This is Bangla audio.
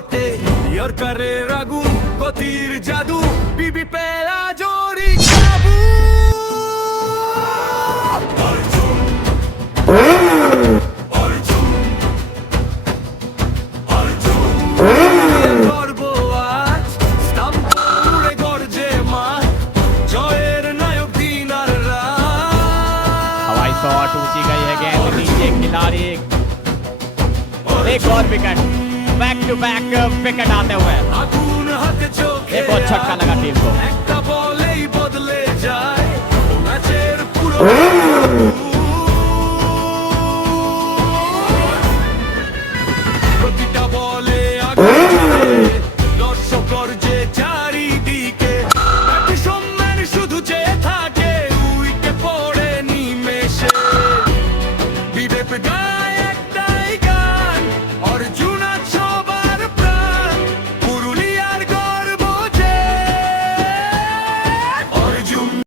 ওঠে ইয়র্কারের আগুন গতির জাদু বিবি পেলা জোরি কাবু গর্ব আজ স্তম্ভ উড়ে গর্জে মাঠ জয়ের নায়ক দিন আর রাত हवाई शॉट ऊंची गई है गेंद नीचे खिलाड़ी एक और wicket back to back wicket आते हुए আগুন হাতে চোখে एक और छक्का लगा टीम को একটা বলেই বদলে যায় ম্যাচের পুরো